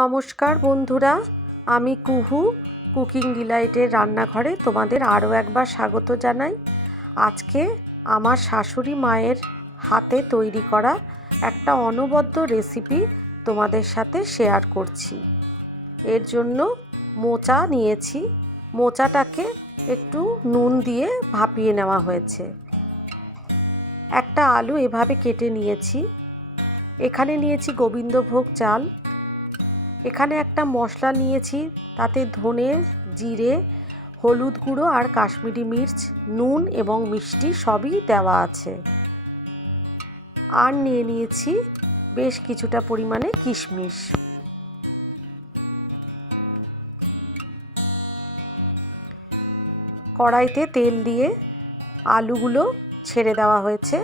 নমস্কার বন্ধুরা, আমি কুহু কুকিং ডিলাইটের রান্নাঘরে তোমাদের আরও একবার স্বাগত জানাই। আজকে আমার শাশুড়ি মায়ের হাতে তৈরি করা একটা অনবদ্য রেসিপি তোমাদের সাথে শেয়ার করছি। এর জন্য মোচা নিয়েছি। মোচাটাকে একটু নুন দিয়ে ভাপিয়ে নেওয়া হয়েছে। একটা আলু এভাবে কেটে নিয়েছি। এখানে নিয়েছি গোবিন্দভোগ চাল। এখানে একটা মশলা নিয়েছি, তাতে ধনে, জিরে, হলুদ গুঁড়ো আর কাশ্মীরি মির্চ, নুন এবং মিষ্টি সবই দেওয়া আছে। আর নিয়ে নিয়েছি বেশ কিছুটা পরিমাণে কিশমিশ। কড়াইতে তেল দিয়ে আলুগুলো ছেড়ে দেওয়া হয়েছে।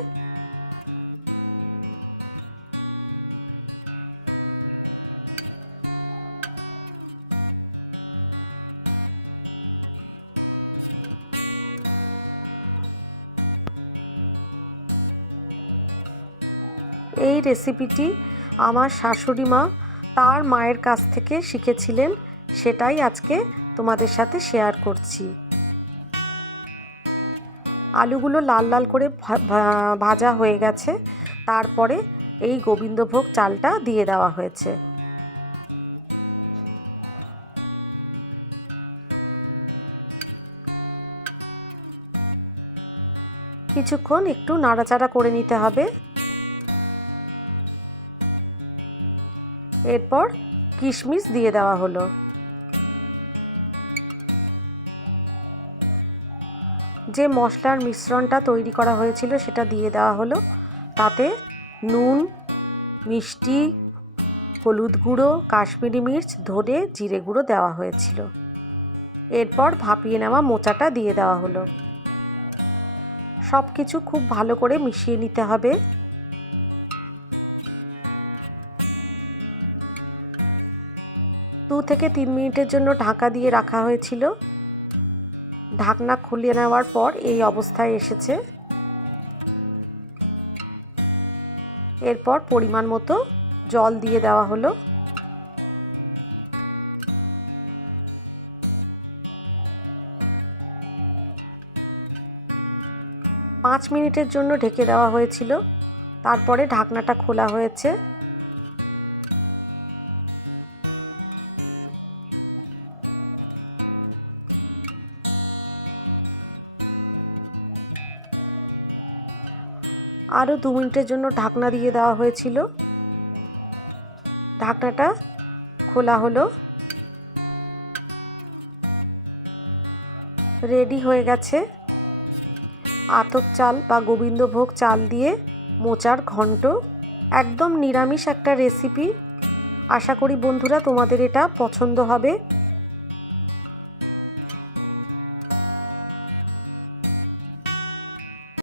এই রেসিপিটি আমার শাশুড়ি মা তার মায়ের কাছ থেকে শিখেছিলেন, সেটাই আজকে তোমাদের সাথে শেয়ার করছি। আলুগুলো লাল লাল করে ভাজা হয়ে গেছে। তারপরে এই গোবিন্দভোগ চালটা দিয়ে দেওয়া হয়েছে। কিছুক্ষণ একটু নাড়াচাড়া করে নিতে হবে। এরপর কিশমিশ দিয়ে দেওয়া হলো। যে মশলার মিশ্রণটা তৈরি করা হয়েছিল সেটা দিয়ে দেওয়া হলো। তাতে নুন, মিষ্টি, হলুদ গুঁড়ো, কাশ্মীরি মির্চ, ধনে, জিরে গুঁড়ো দেওয়া হয়েছিল। এরপর ভাপিয়ে নেওয়া মোচাটা দিয়ে দেওয়া হলো। সব কিছু খুব ভালো করে মিশিয়ে নিতে হবে। দু থেকে 3 মিনিটের জন্য ঢাকা দিয়ে রাখা হয়েছিল। ঢাকনা খুলে নেওয়ার পর এই অবস্থায় এসেছে। এরপর পরিমাণ মতো জল দিয়ে দেওয়া হলো। পাঁচ মিনিটের জন্য ঢেকে দেওয়া হয়েছিল। তারপরে ঢাকনাটা খোলা হয়েছে। আরও 2 মিনিটের জন্য ঢাকনা দিয়ে দেওয়া হয়েছিল। ঢাকনাটা খোলা হলো। রেডি হয়ে গেছে আতপ চাল বা গোবিন্দভোগ চাল দিয়ে মোচার ঘন্ট। একদম নিরামিষ একটা রেসিপি। আশা করি বন্ধুরা তোমাদের এটা পছন্দ হবে।